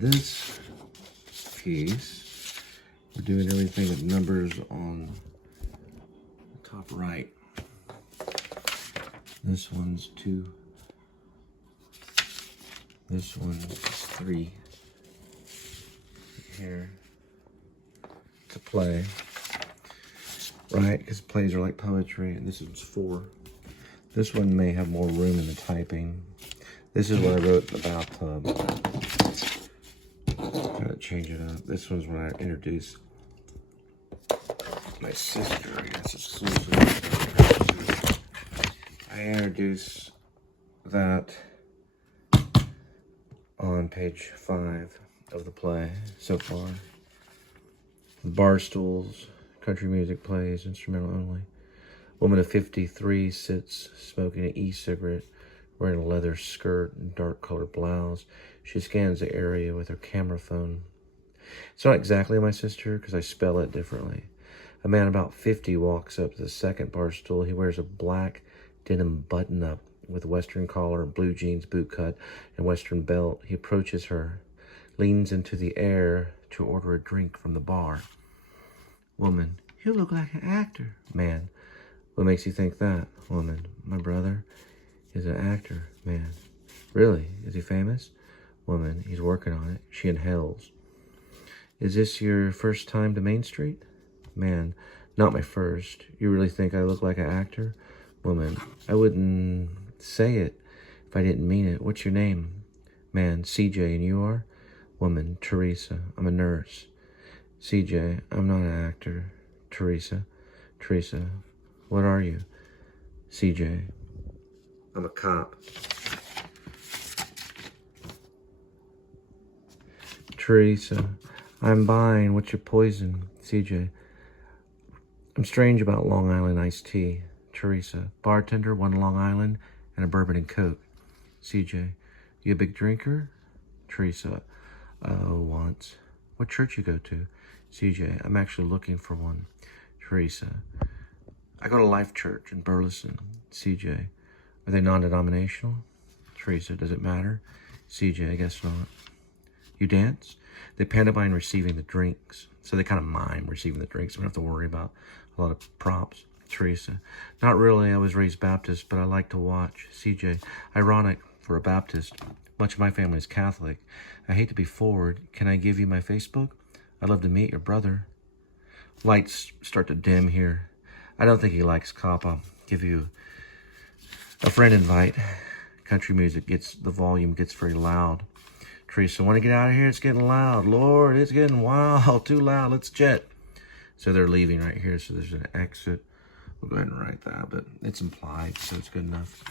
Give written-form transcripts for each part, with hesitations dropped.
this piece, we're doing everything with numbers on the top right. This one's 2. This one's 3. Here to play, right? Because plays are like poetry, and this is 4. This one may have more room in the typing. This is what I wrote in the bathtub. Gotta change it up. This one's when I introduced my sister, I guess exclusively. I introduced that on page 5 of the play so far. Bar stools, country music plays, instrumental only. Woman of 53 sits smoking an e-cigarette, wearing a leather skirt and dark colored blouse. She scans the area with her camera phone. It's not exactly my sister because I spell it differently. A man about 50 walks up to the second bar stool. He wears a black denim button-up with western collar, blue jeans, boot cut, and western belt. He approaches her, leans into the air to order a drink from the bar. Woman, you look like an actor. Man, what makes you think that? Woman, my brother is an actor. Man, really? Is he famous? Woman, he's working on it. She inhales. Is this your first time to Main Street? Man, not my first. You really think I look like an actor? Woman, I wouldn't say it if I didn't mean it. What's your name? Man, CJ, and you are? Woman, Teresa. I'm a nurse. CJ, I'm not an actor. Teresa, what are you? CJ, I'm a cop. Teresa, I'm buying. What's your poison? CJ, I'm strange about Long Island iced tea. Teresa, bartender, 1 Long Island, and a bourbon and Coke. CJ, you a big drinker? Teresa, once. What church you go to? CJ, I'm actually looking for one. Teresa, I go to Life Church in Burleson. CJ, are they non-denominational? Teresa, does it matter? CJ, I guess not. You dance? They pantomime receiving the drinks. So they kind of mime receiving the drinks. We don't have to worry about a lot of props. Teresa, not really. I was raised Baptist, but I like to watch. CJ, ironic for a Baptist. Much of my family is Catholic. I hate to be forward. Can I give you my Facebook? I'd love to meet your brother. Lights start to dim here. I don't think he likes cop. I'll give you a friend invite. Country music the volume gets very loud. Teresa, want to get out of here? It's getting loud. Lord, it's getting wild. Too loud. Let's jet. So they're leaving right here. So there's an exit. We'll go ahead and write that, but it's implied, so it's good enough.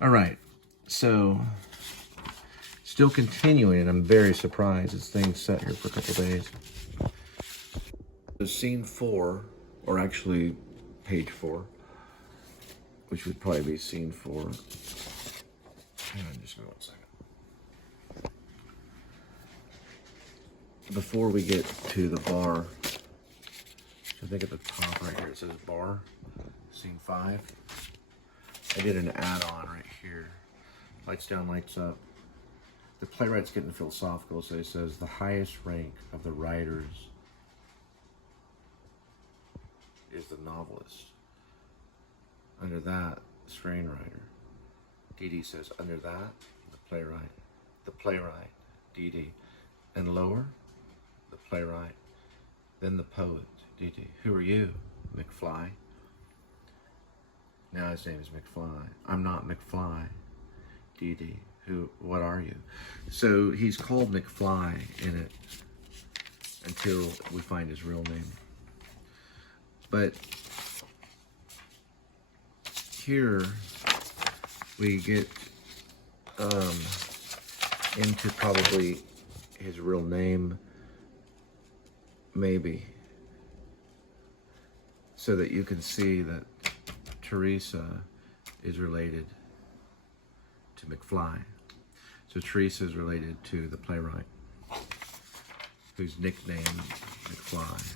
All right. So still continuing, and I'm very surprised this thing's set here for a couple days. So scene 4, or actually page 4, which would probably be scene 4. Hang on, just 1 second. Before we get to the bar, I think at the top right here it says bar, scene 5. I did an add-on right here. Lights down, lights up. The playwright's getting philosophical, so he says the highest rank of the writers is the novelist. Under that, the screenwriter. Dee says, under that, the playwright. The playwright, Dee. And lower, the playwright. Then the poet, Dee. Who are you? McFly. Now his name is McFly. I'm not McFly. Dee. What are you? So he's called McFly in it until we find his real name. But here we get into probably his real name, maybe, so that you can see that Teresa is related to McFly. So Teresa is related to the playwright, whose nickname McFly.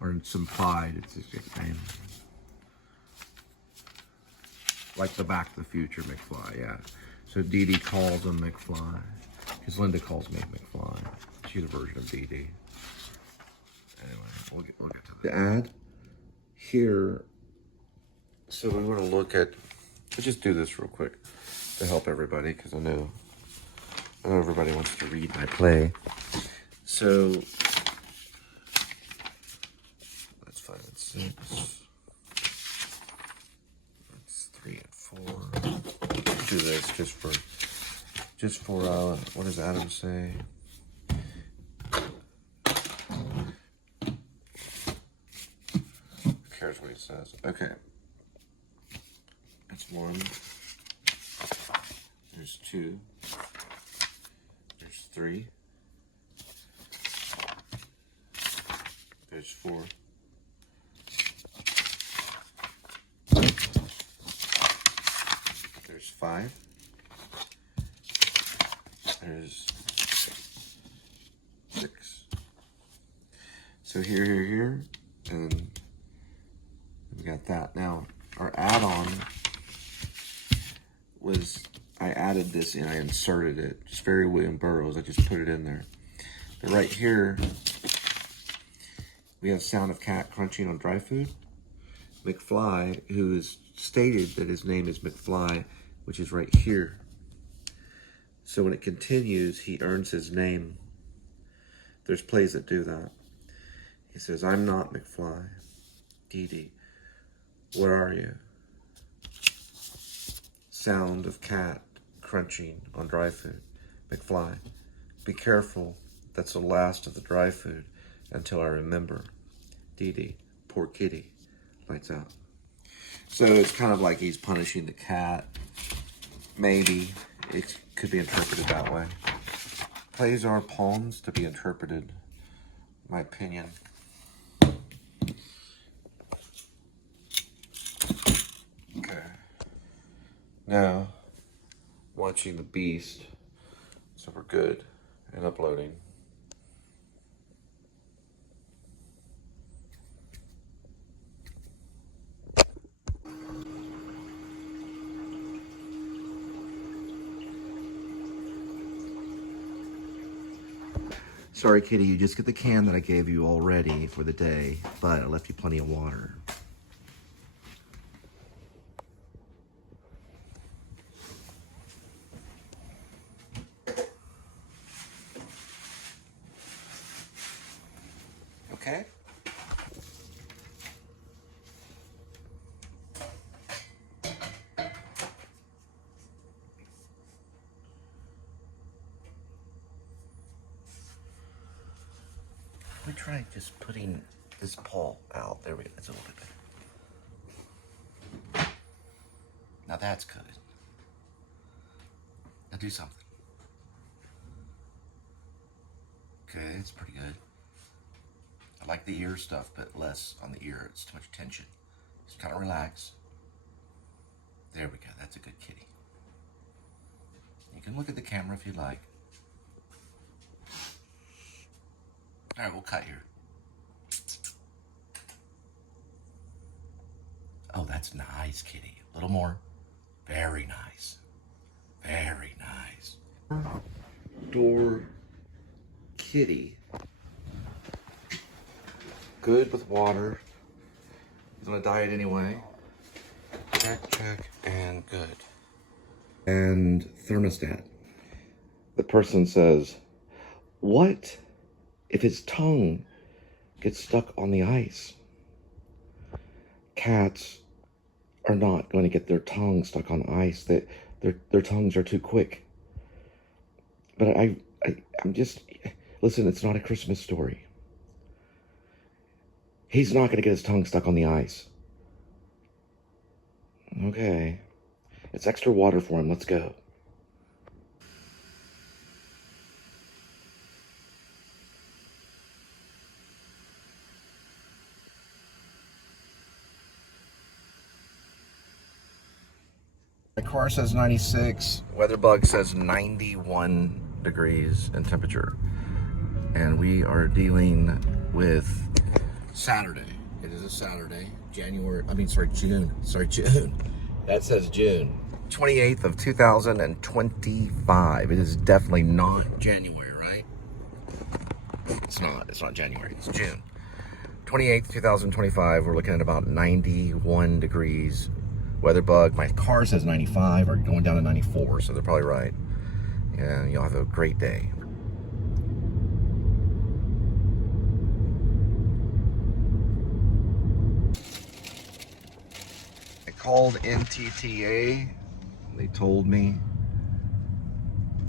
Or it's implied it's his nickname. Like the Back to the Future McFly, yeah. So Dee Dee calls him McFly. Because Linda calls me McFly. She's a version of Dee Dee. Anyway, we'll get to that. The ad here. So we want to look at, let's just do this real quick to help everybody, because I know everybody wants to read my play. So that's 5 and 6. That's 3 and 4. Let's do this just for what does Adam say? Who cares what he says? Okay. That's 1. There's 2. There's 3. There's 4. There's 5. There's 6. So here, and we got that. Now, our add-on was, I added this in, I inserted it. Just very William Burroughs, I just put it in there. But right here, we have sound of cat crunching on dry food. McFly, who has stated that his name is McFly, which is right here. So when it continues, he earns his name. There's plays that do that. He says, I'm not McFly. Dee Dee, where are you? Sound of cat crunching on dry food. McFly, be careful. That's the last of the dry food until I remember. Dee Dee, poor kitty. Lights out. So it's kind of like he's punishing the cat. Maybe it could be interpreted that way. Plays are poems to be interpreted, in my opinion. Okay. Now, watching The Beast. So we're good and uploading. Sorry, kitty, you just get the can that I gave you already for the day, but I left you plenty of water. Okay? We try just putting this paw out. There we go. That's a little bit better. Now that's good. Now do something. Okay, it's pretty good. I like the ear stuff, but less on the ear. It's too much tension. Just kind of relax. There we go. That's a good kitty. You can look at the camera if you like. All right, we'll cut here. Oh, that's nice, kitty. A little more. Very nice. Very nice. Door kitty. Good with water. He's on a diet anyway. Check, and good. And thermostat. The person says, what if his tongue gets stuck on the ice? Cats are not going to get their tongue stuck on ice. Their tongues are too quick. But I'm just, listen, it's not a Christmas story. He's not going to get his tongue stuck on the ice. Okay. It's extra water for him. Let's go. The car says 96. Weatherbug says 91 degrees in temperature. And we are dealing with Saturday. It is a Saturday. June. Sorry, June. That says June 28th of 2025. It is definitely not January, right? It's not January, it's June. 28th, 2025, we're looking at about 91 degrees. Weather bug, my car says 95 or going down to 94, so they're probably right. Yeah, you'll have a great day. I called NTTA. They told me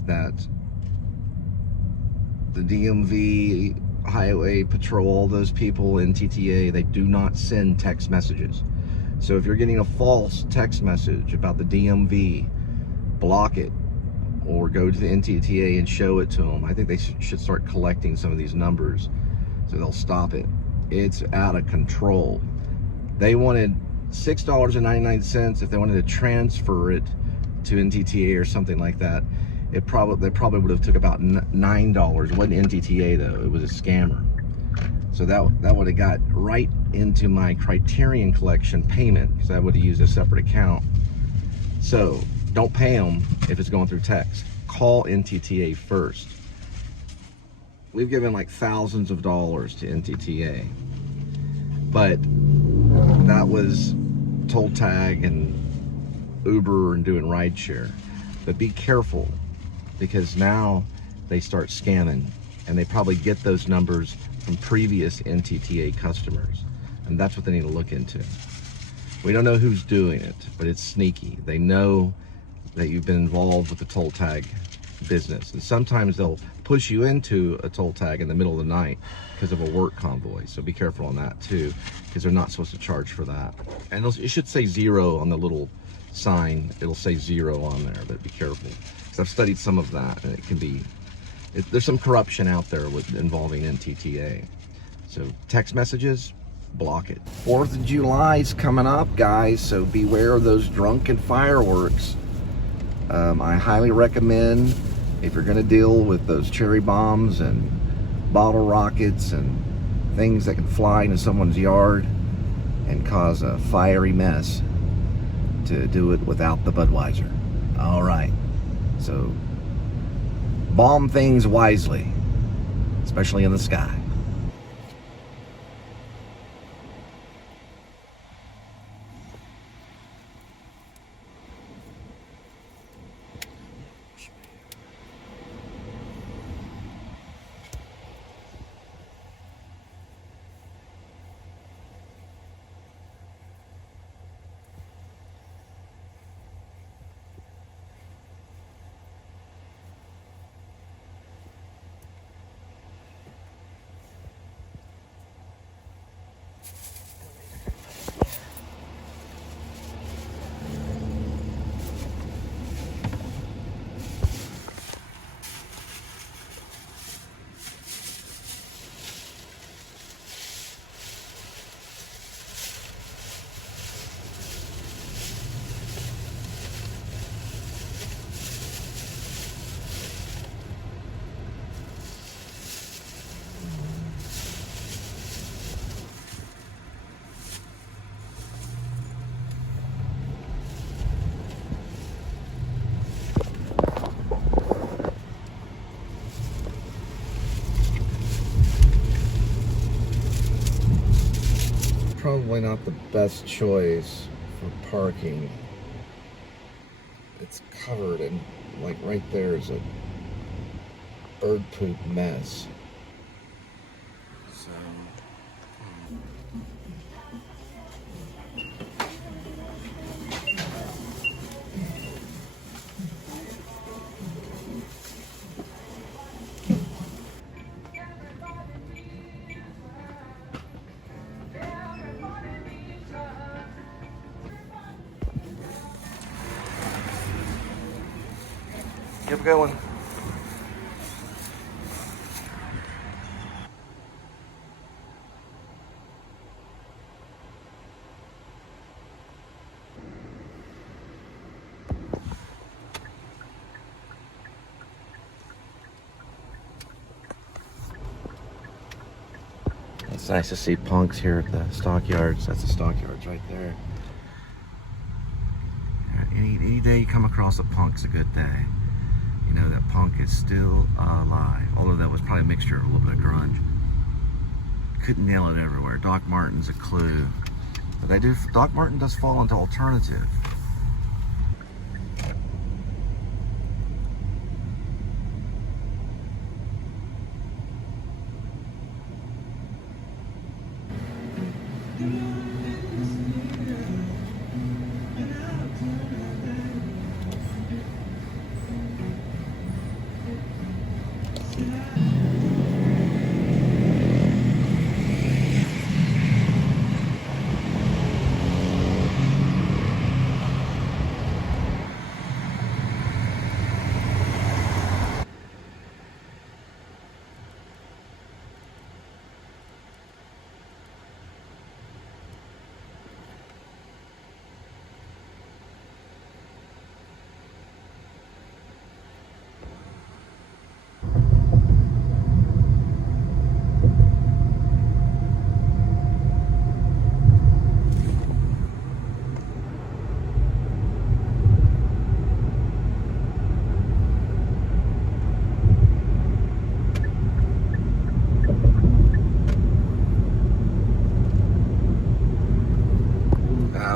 that the DMV, Highway Patrol, all those people, NTTA, they do not send text messages. So if you're getting a false text message about the DMV, block it or go to the NTTA and show it to them. I think they should start collecting some of these numbers so they'll stop it. It's out of control. They wanted $6.99 if they wanted to transfer it to NTTA or something like that. They probably would have took about $9. It wasn't NTTA though, it was a scammer. So that would have got right into my Criterion Collection payment because I would have used a separate account. So don't pay them if it's going through text. Call NTTA first. We've given like thousands of dollars to NTTA, but that was toll tag and Uber and doing rideshare. But be careful, because now they start scamming and they probably get those numbers from previous NTTA customers, and that's what they need to look into. We don't know who's doing it, but it's sneaky. They know that you've been involved with the toll tag business, and sometimes they'll push you into a toll tag in the middle of the night because of a work convoy. So be careful on that too, because they're not supposed to charge for that. And it should say 0 on the little sign. It'll say 0 on there, but be careful, because I've studied some of that, and it can be, there's some corruption out there with involving NTTA. So text messages, block it. 4th of July's coming up, guys, so beware of those drunken fireworks. I highly recommend, if you're going to deal with those cherry bombs and bottle rockets and things that can fly into someone's yard and cause a fiery mess, to do it without the Budweiser. All right, so bomb things wisely, especially in the sky. Probably not the best choice for parking. It's covered, and like right there is a bird poop mess. So keep going. It's nice to see punks here at the stockyards. That's the stockyards right there. Any day you come across a punk's a good day. You know that punk is still alive. Although that was probably a mixture of a little bit of grunge. Couldn't nail it everywhere. Doc Martin's a clue. But Doc Martin does fall into alternative.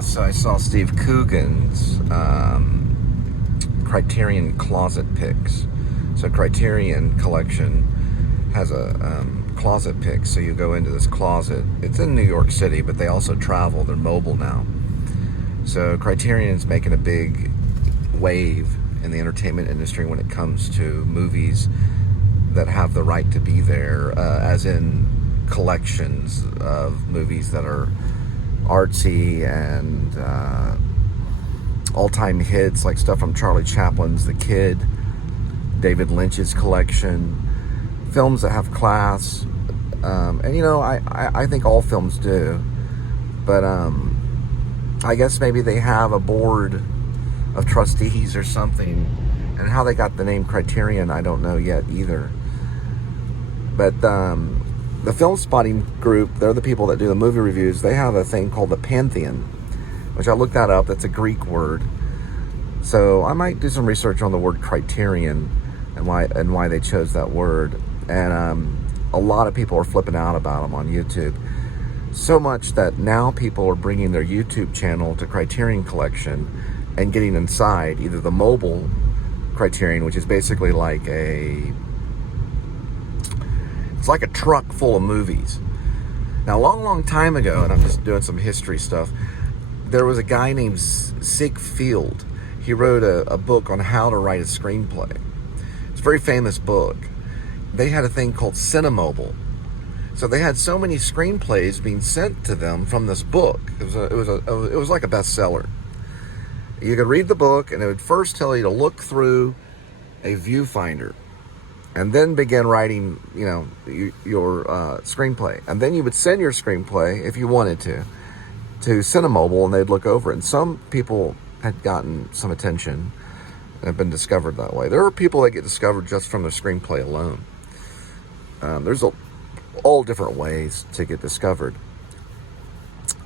So I saw Steve Coogan's Criterion Closet Picks. So Criterion Collection has a closet pick. So you go into this closet. It's in New York City, but they also travel. They're mobile now. So Criterion's making a big wave in the entertainment industry when it comes to movies that have the right to be there, as in collections of movies that are artsy and all-time hits, like stuff from Charlie Chaplin's The Kid, David Lynch's collection, films that have class, and you know, I think all films do, but I guess maybe they have a board of trustees or something, and how they got the name Criterion I don't know yet either. But the film spotting group, they're the people that do the movie reviews. They have a thing called the Pantheon, which I looked that up. That's a Greek word. So I might do some research on the word Criterion and why they chose that word. And a lot of people are flipping out about them on YouTube. So much that now people are bringing their YouTube channel to Criterion Collection and getting inside either the mobile Criterion, which is basically like it's like a truck full of movies. Now, a long time ago, and I'm just doing some history stuff, there was a guy named Sig Field. He wrote a book on how to write a screenplay. It's a very famous book. They had a thing called Cinemobile. So they had so many screenplays being sent to them from this book. It was like a bestseller. You could read the book, and it would first tell you to look through a viewfinder, and then begin writing, you know, your screenplay. And then you would send your screenplay, if you wanted to Cinemobile, and they'd look over it. And some people had gotten some attention and have been discovered that way. There are people that get discovered just from their screenplay alone. There's all different ways to get discovered.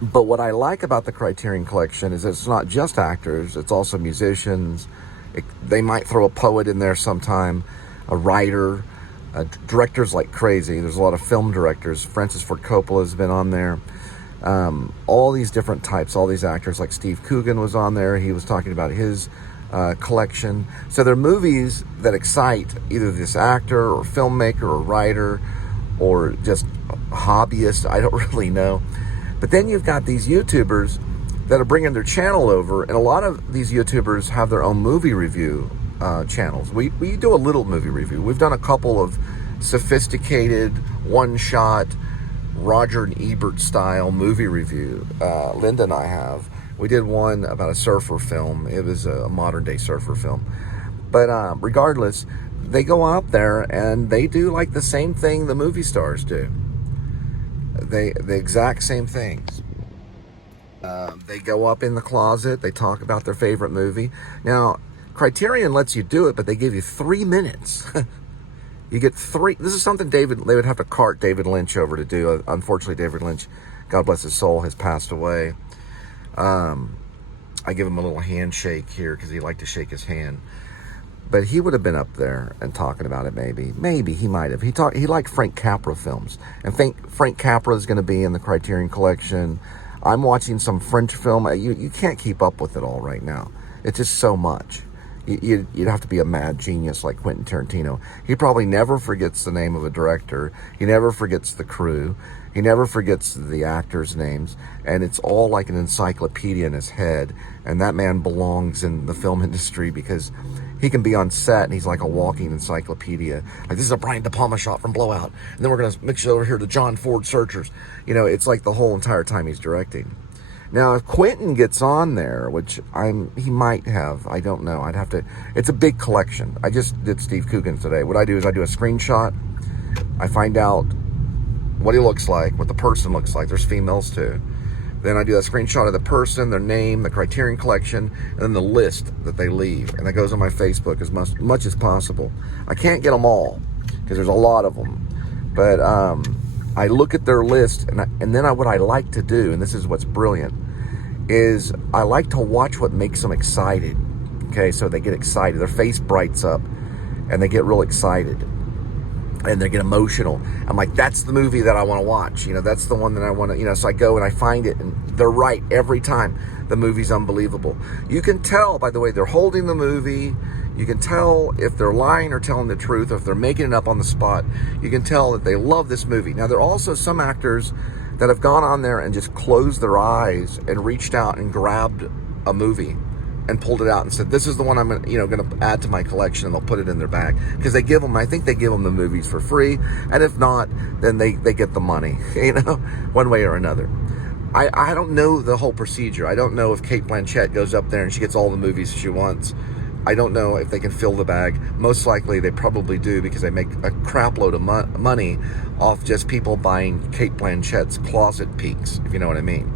But what I like about the Criterion Collection is it's not just actors, it's also musicians. They might throw a poet in there sometime, a writer, directors like crazy. There's a lot of film directors. Francis Ford Coppola has been on there. All these different types, all these actors, like Steve Coogan was on there. He was talking about his collection. So they're movies that excite either this actor or filmmaker or writer or just a hobbyist. I don't really know. But then you've got these YouTubers that are bringing their channel over, and a lot of these YouTubers have their own movie review channels. We do a little movie review. We've done a couple of sophisticated, one-shot, Roger and Ebert style movie review. Linda and I have. We did one about a surfer film. It was a modern day surfer film. But regardless, they go out there and they do like the same thing the movie stars do. The exact same things. They go up in the closet. They talk about their favorite movie. Now, Criterion lets you do it, but they give you 3 minutes. You get 3. This is something they would have to cart David Lynch over to do. Unfortunately, David Lynch, God bless his soul, has passed away. I give him a little handshake here because he liked to shake his hand. But he would have been up there and talking about it. Maybe he might have. He liked Frank Capra films, and Frank Capra is going to be in the Criterion Collection. I'm watching some French film. You can't keep up with it all right now. It's just so much. You'd have to be a mad genius like Quentin Tarantino. He probably never forgets the name of a director. He never forgets the crew. He never forgets the actors' names. And it's all like an encyclopedia in his head. And that man belongs in the film industry because he can be on set and he's like a walking encyclopedia. Like, this is a Brian De Palma shot from Blowout. And then we're going to mix it over here to John Ford Searchers. You know, it's like the whole entire time he's directing. Now, if Quentin gets on there, which he might have, I don't know. I'd have to, it's a big collection. I just did Steve Coogan's today. What I do is I do a screenshot. I find out what he looks like, what the person looks like. There's females too. Then I do a screenshot of the person, their name, the Criterion Collection, and then the list that they leave. And that goes on my Facebook as much as possible. I can't get them all because there's a lot of them. But I look at their list, and then what I like to do, and this is what's brilliant, is I like to watch what makes them excited. Okay, so they get excited. Their face brights up, and they get real excited, and they get emotional. I'm like, that's the movie that I want to watch. You know, that's the one that I want to, you know, so I go and I find it, and they're right every time. The movie's unbelievable. You can tell by the way they're holding the movie. You can tell if they're lying or telling the truth, or if they're making it up on the spot. You can tell that they love this movie. Now, there are also some actors that have gone on there and just closed their eyes and reached out and grabbed a movie and pulled it out and said, this is the one I'm going to add to my collection, and they'll put it in their bag. Because they give them, I think they give them the movies for free. And if not, then they get the money, you know, one way or another. I don't know the whole procedure. I don't know if Cate Blanchett goes up there and she gets all the movies she wants. I don't know if they can fill the bag. Most likely they probably do, because they make a crap load of money off just people buying Cate Blanchett's closet peeks, if you know what I mean.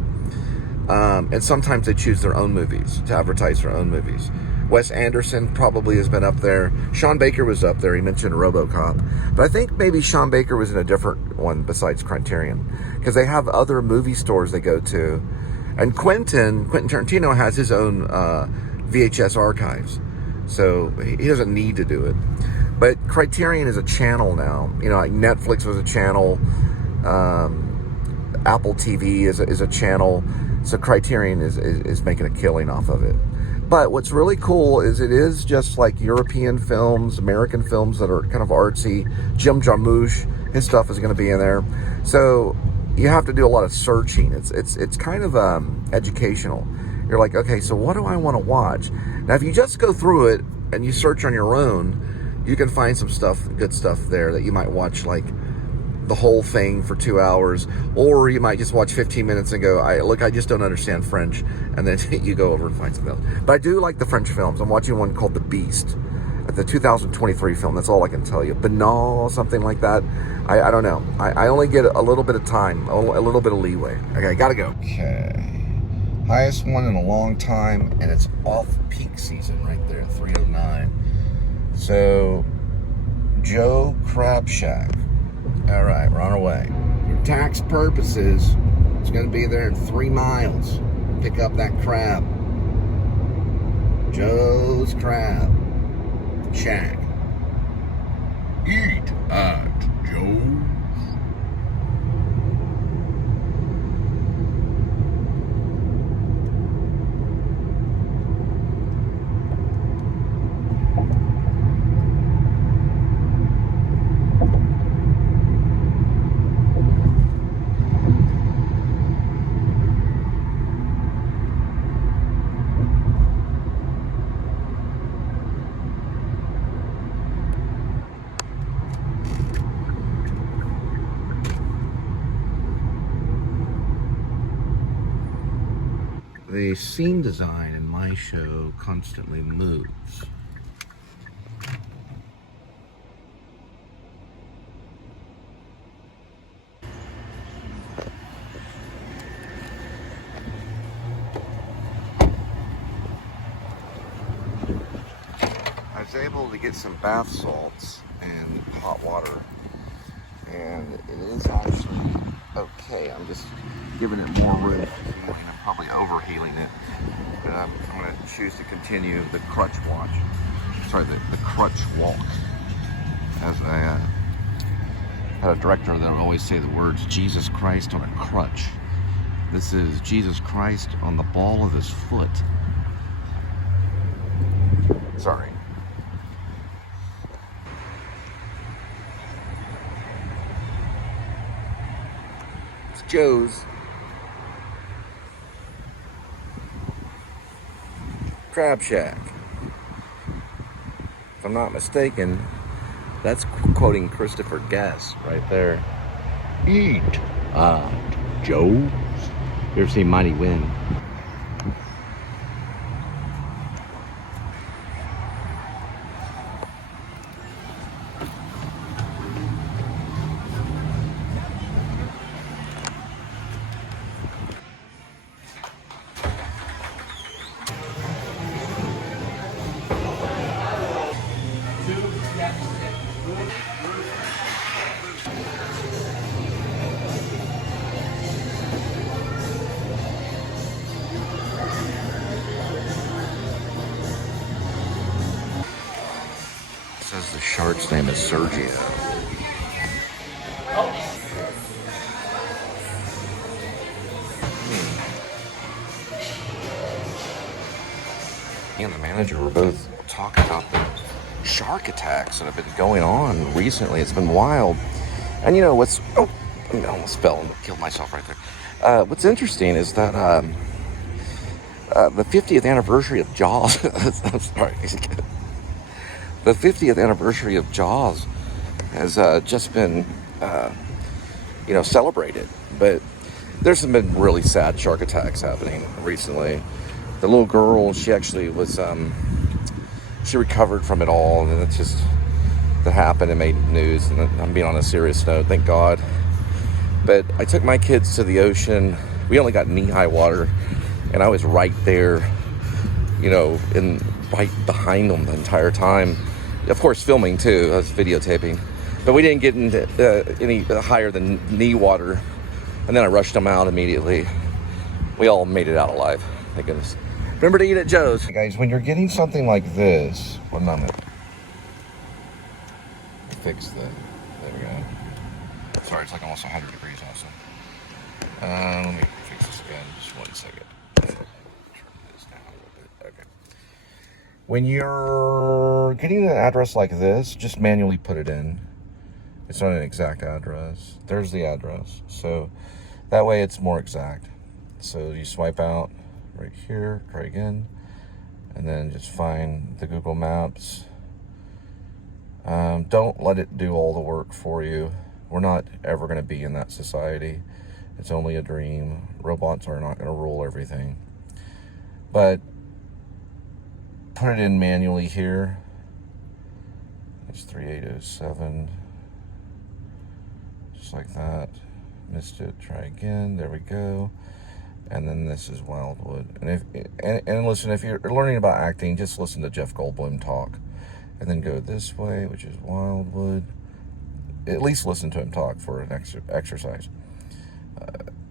And sometimes they choose their own movies to advertise their own movies. Wes Anderson probably has been up there. Sean Baker was up there. He mentioned RoboCop. But I think maybe Sean Baker was in a different one besides Criterion, because they have other movie stores they go to. And Quentin Tarantino has his own VHS archives. So he doesn't need to do it. But Criterion is a channel now. You know, like Netflix was a channel. Apple TV is a channel. So Criterion is making a killing off of it. But what's really cool is it is just like European films, American films that are kind of artsy. Jim Jarmusch, his stuff is going to be in there. So you have to do a lot of searching. It's kind of educational. You're like, okay, so what do I want to watch? Now, if you just go through it and you search on your own, you can find some good stuff there that you might watch, like the whole thing for 2 hours, or you might just watch 15 minutes and go, I just don't understand French, and then you go over and find something else. But I do like the French films. I'm watching one called The Beast, the 2023 film. That's all I can tell you. Banal, something like that. I don't know. I only get a little bit of time, a little bit of leeway. Okay, gotta go. Okay. Highest one in a long time, and it's off peak season right there, 309. So, Joe Crab Shack. All right, we're on our way. For tax purposes, it's going to be there in 3 miles. Pick up that crab. Joe's Crab Shack. Eat at Joe's. The scene design in my show constantly moves. I was able to get some bath salts and hot water, and it is actually okay. I'm just giving it more room for cooling. probably overhealing it. But I'm going to choose to continue the crutch watch. Sorry, the crutch walk. As I had a director that would always say the words Jesus Christ on a crutch. This is Jesus Christ on the ball of his foot. Sorry. It's Joe's Crab Shack. If I'm not mistaken, that's quoting Christopher Guest right there. Eat at Joe's. You ever seen Mighty Wind? Says the shark's name is Sergio. Me and the manager were both talking about the shark attacks that have been going on recently. It's been wild. And you know what's... Oh, I almost fell and killed myself right there. What's interesting is that the 50th anniversary of Jaws... I'm sorry. The 50th anniversary of Jaws has just been, celebrated. But there's been really sad shark attacks happening recently. The little girl, she actually was, she recovered from it all, and it's just, that happened and made news. And I'm being on a serious note, thank God. But I took my kids to the ocean. We only got knee-high water, and I was right there, right behind them the entire time. Of course, filming too. I was videotaping, but we didn't get into any higher than knee water. And then I rushed them out immediately. We all made it out alive. Thank goodness. Remember to eat at Joe's, hey guys. When you're getting something like this, one moment. Fix the. There we go. Sorry, it's like almost 100 degrees also. Let me fix this again. Just 1 second. Turn this down a little bit. Okay. When you're getting an address like this, just manually put it in. It's not an exact address. There's the address. So that way it's more exact. So you swipe out right here, try again, and then just find the Google Maps. Don't let it do all the work for you. We're not ever going to be in that society. It's only a dream. Robots are not going to rule everything. But put it in manually here. It's 3807. Just like that. Missed it. Try again. There we go. And then this is Wildwood. And listen, if you're learning about acting, just listen to Jeff Goldblum talk. And then go this way, which is Wildwood. At least listen to him talk for an exercise.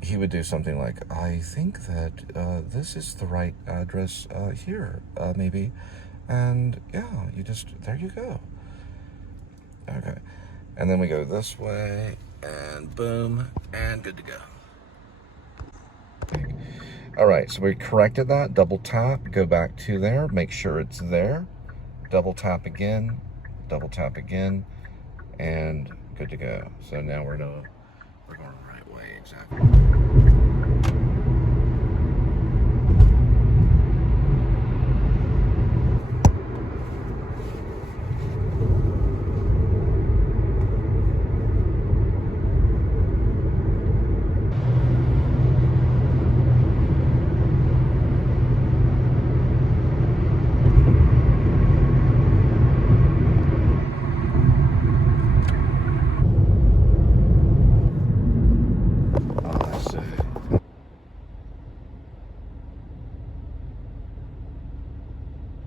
He would do something like, I think that this is the right address here, maybe. And yeah, there you go. Okay. And then we go this way, and boom, and good to go. All right, so we corrected that. Double tap, go back to there, make sure it's there. Double tap again, and good to go. So now we're going the right way, exactly.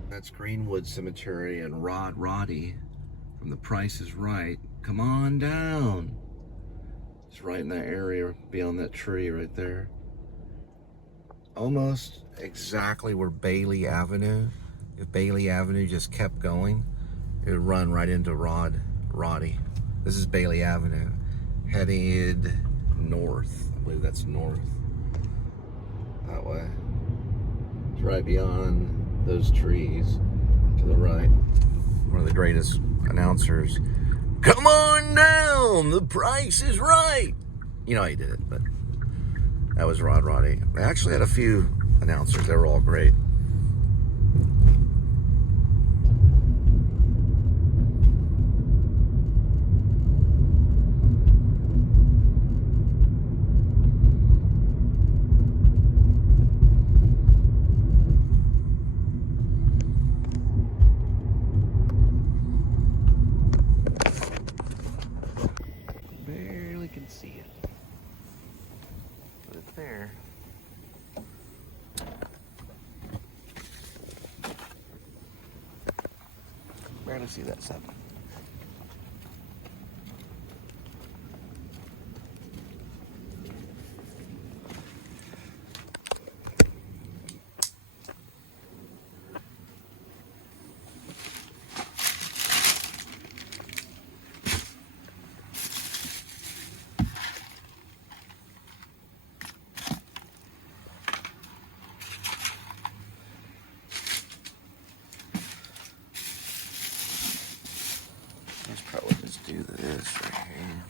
That's Greenwood Cemetery and Roddy from The Price is Right. Come on down. It's right in that area beyond that tree right there. almost exactly where Bailey Avenue, if Bailey Avenue just kept going, it would run right into Roddy. This is Bailey Avenue, headed north. I believe that's north, that way. It's right beyond those trees to the right. One of the greatest announcers. Come on down, the price is right. You know how he did it, but that was Roddy. They actually had a few announcers. They were all great. Barely can see it, but it's there. Barely see that 7. Let's probably just do this right here.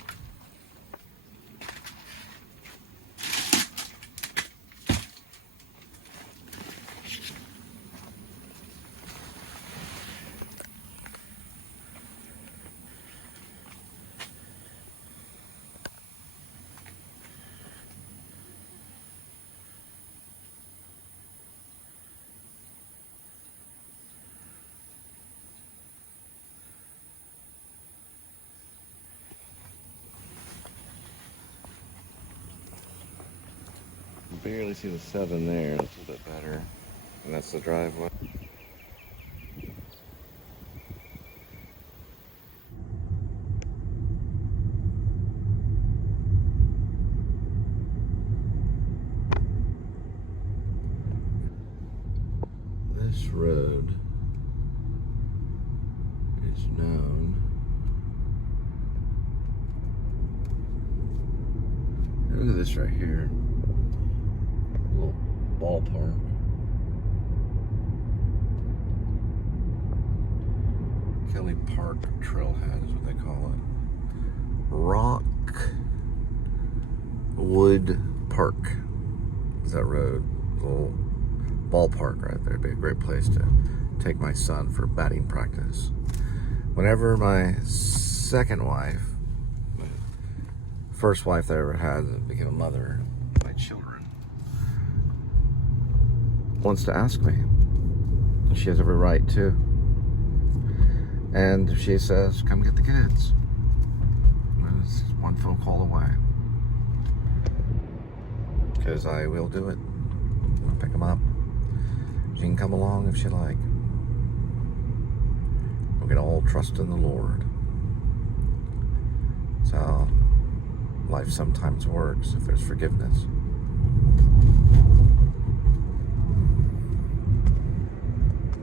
Barely see the 7 there. That's a bit better. And that's the driveway. This road is known. Look at this right here. Little ballpark. Kelly Park Trailhead is what they call it. Rockwood Park is that road. Little ballpark right there. It'd be a great place to take my son for batting practice. Whenever my second wife, my first wife that I ever had, became a mother of my children, wants to ask me. She has every right to. And she says, come get the kids. It's one phone call away. Because I will do it. I'll pick them up. She can come along if she like. We'll get all trust in the Lord. That's how life sometimes works if there's forgiveness.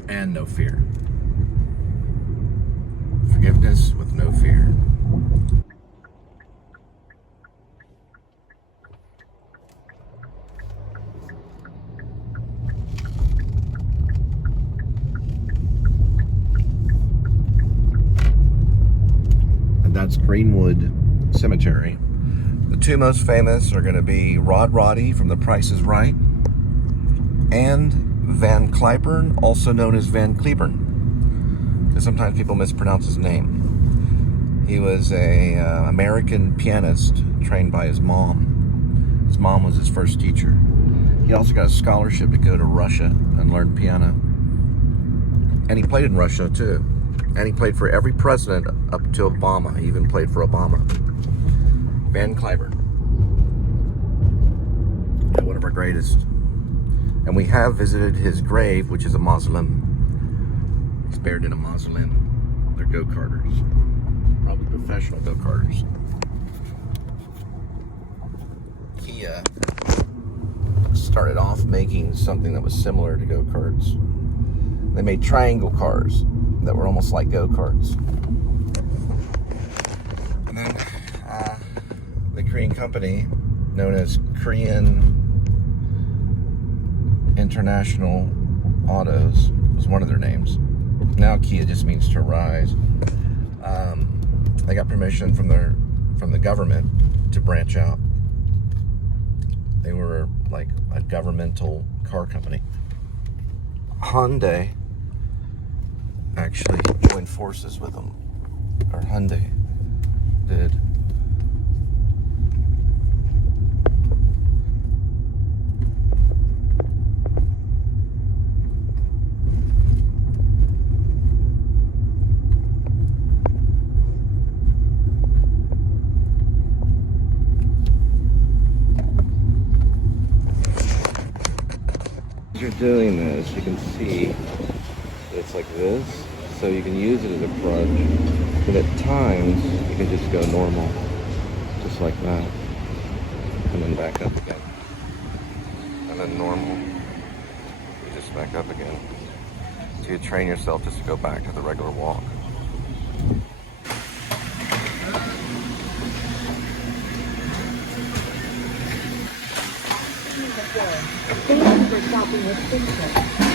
And no fear. Forgiveness with no fear. And that's Greenwood Cemetery. The two most famous are going to be Roddy from The Price is Right and Van Cliburn, also known as Van Cliburn, because sometimes people mispronounce his name. He was a American pianist trained by his mom. His mom was his first teacher. He also got a scholarship to go to Russia and learn piano. And he played in Russia too. And he played for every president up to Obama. He even played for Obama. Van Cliburn. One of our greatest. And we have visited his grave, which is a mausoleum. He's buried in a mausoleum. They're go-karters. Probably professional go-karters. Kia started off making something that was similar to go-karts. They made triangle cars that were almost like go-karts. And then the Korean company, known as Korean International Autos, was one of their names. Now Kia just means to rise. They got permission from the government to branch out. They were like a governmental car company. Hyundai actually joined forces with them, or Hyundai did. As you're doing this, you can see it's like this, so you can use it as a crutch, but at times you can just go normal, just like that, and then back up again, and then normal, you just back up again, so you train yourself just to go back to the regular walk. Thank you for shopping with Pinterest.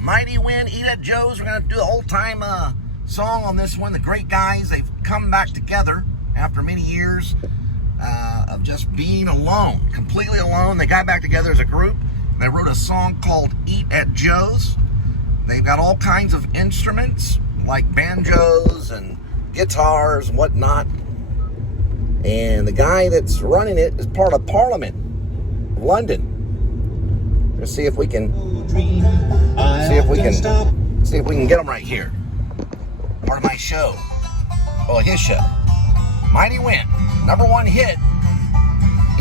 Mighty Wind, Eat at Joe's. We're going to do the old time song on this one. The great guys, they've come back together after many years of just being alone, completely alone. They got back together as a group. They wrote a song called Eat at Joe's. They've got all kinds of instruments like banjos and guitars and whatnot. And the guy that's running it is part of Parliament of London. Let's see if we can get him right here. Part of my show. Well, his show. Mighty Wind, #1 hit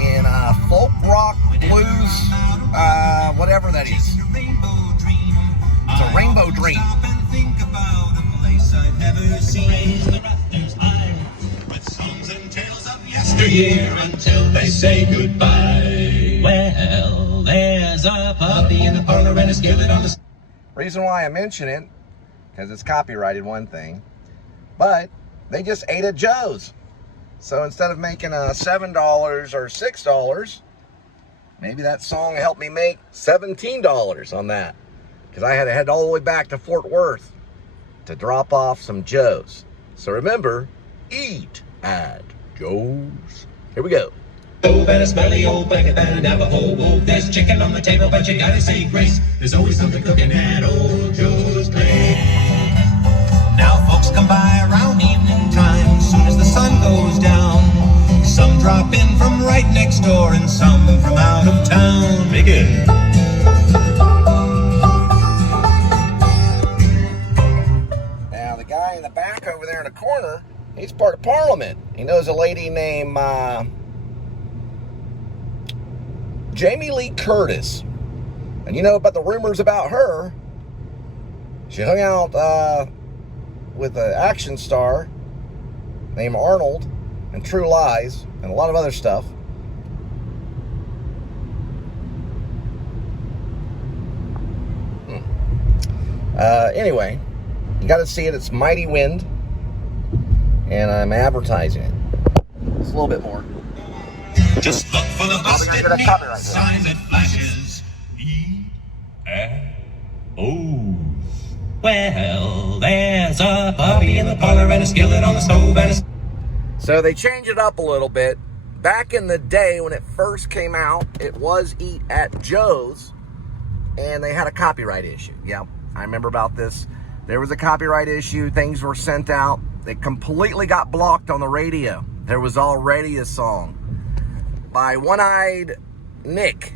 in folk rock, blues, whatever that is. It's a rainbow dream. Yesteryear until they say goodbye. Well, there's a puppy in the parlor and a skillet on the... Reason why I mention it, because it's copyrighted, one thing, but they just ate at Joe's. So instead of making $7 or $6, maybe that song helped me make $17 on that, because I had to head all the way back to Fort Worth to drop off some Joe's. So remember, eat at Joe's. Here we go. Oh, and a smelly old blanket and a Navajo wolf. There's chicken on the table, but you gotta say grace. There's always something cooking at old Joe's place. Now folks come by around evening time, soon as the sun goes down. Some drop in from right next door and some from out of town. Begin. Now the guy in the back over there in the corner, he's part of Parliament. He knows a lady named Jamie Lee Curtis. And you know about the rumors about her. She hung out with an action star named Arnold and True Lies and a lot of other stuff. Anyway, you got to see it. It's Mighty Wind. And I'm advertising it. Just a little bit more. Just look for the busted neon sign that flashes E-A-O. Well, there's a puppy in the parlor and a skillet on the stove and a... So they changed it up a little bit. Back in the day when it first came out, it was Eat at Joe's, and they had a copyright issue. Yeah, I remember about this. There was a copyright issue. Things were sent out. They completely got blocked on the radio. There was already a song by One-Eyed Nick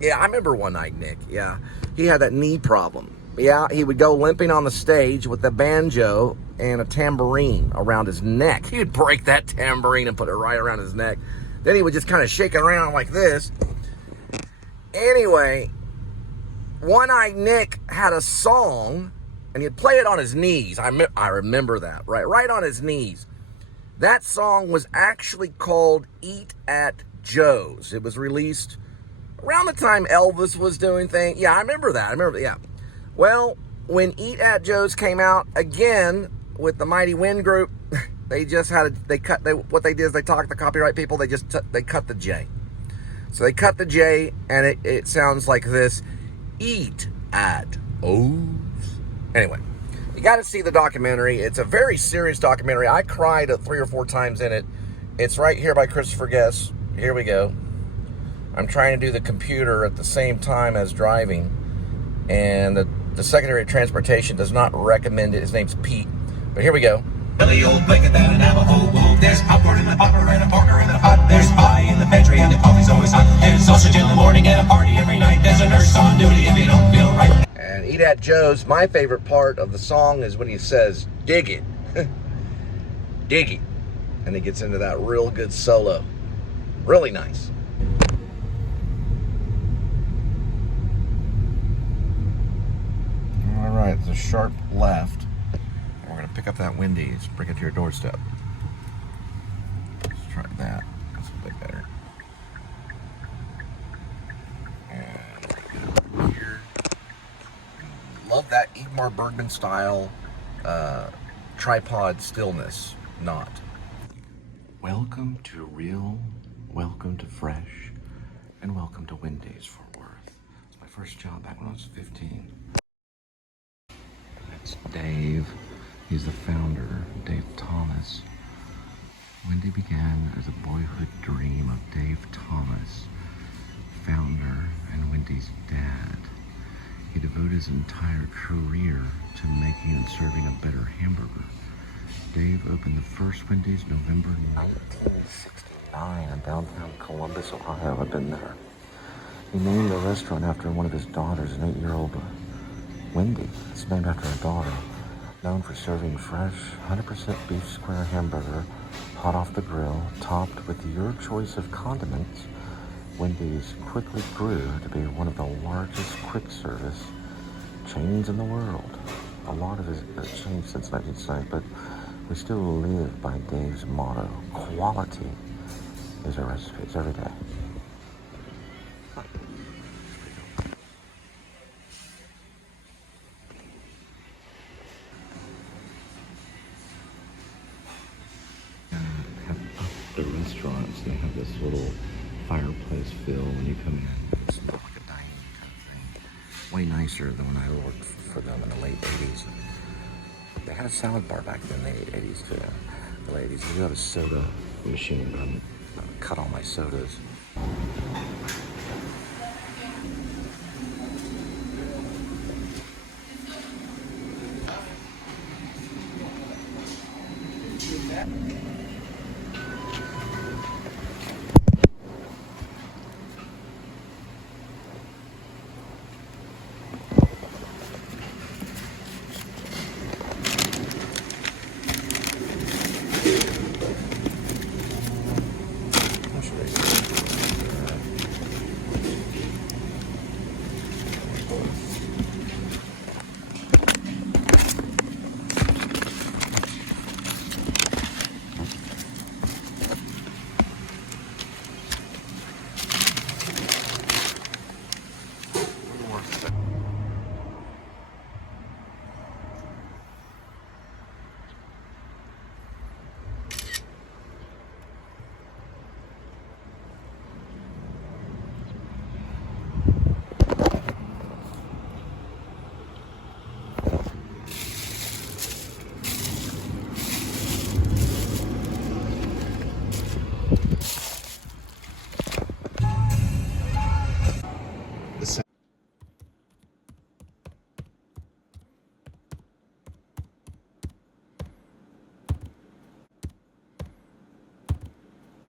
Yeah, I remember One-Eyed Nick. Yeah, he had that knee problem. Yeah, he would go limping on the stage with a banjo and a tambourine around his neck. He would break that tambourine and put it right around his neck. Then he would just kind of shake it around like this. Anyway, One-Eyed Nick had a song, and he'd play it on his knees. I remember that, right on his knees. That song was actually called Eat at Joe's. It was released around the time Elvis was doing things. Yeah, I remember that. Yeah. Well, when Eat at Joe's came out again with the Mighty Wind Group, they just had what they did is they talked to the copyright people. They cut the J. So they cut the J, and it sounds like this: Eat at O's. Anyway, you got to see the documentary. It's a very serious documentary. I cried 3 or 4 times in it. It's right here by Christopher Guest. Here we go. I'm trying to do the computer at the same time as driving, and the Secretary of Transportation does not recommend it. His name's Pete, but here we go. Billy old blanket that an Navajo wove. There's popcorn in the popper and a porker in the pot. There's pie in the pantry and the coffee's always hot. There's sausage in the morning and a party every night. There's a nurse on duty if you don't feel right. And Eat at Joe's, my favorite part of the song is when he says, dig it. Dig it. And he gets into that real good solo. Really nice. All right, it's a sharp left. We're going to pick up that Wendy's, bring it to your doorstep. Let's try that. That's a bit better. And here. Love that Ingmar Bergman style tripod stillness knot. Welcome to real, welcome to fresh, and welcome to Wendy's Fort Worth. It's my first job back when I was 15. That's Dave. He's the founder, Dave Thomas. Wendy began as a boyhood dream of Dave Thomas, founder and Wendy's dad. He devoted his entire career to making and serving a better hamburger. Dave opened the first Wendy's November 1969 in downtown Columbus, Ohio. I've been there. He named the restaurant after one of his daughters, an 8-year-old Wendy. It's named after her daughter. Known for serving fresh, 100% beef square hamburger, hot off the grill, topped with your choice of condiments, Wendy's quickly grew to be one of the largest quick service chains in the world. A lot of it has changed since 1970, but we still live by Dave's motto: quality is our recipe. It's every day. The restaurants, they have this little fireplace feel when you come in. It's not like a dining kind of thing. Way nicer than when I worked for them in the late 80s. They had a salad bar back then in the 80s too. The late 80s. We do have a soda machine, but I'm cut all my sodas.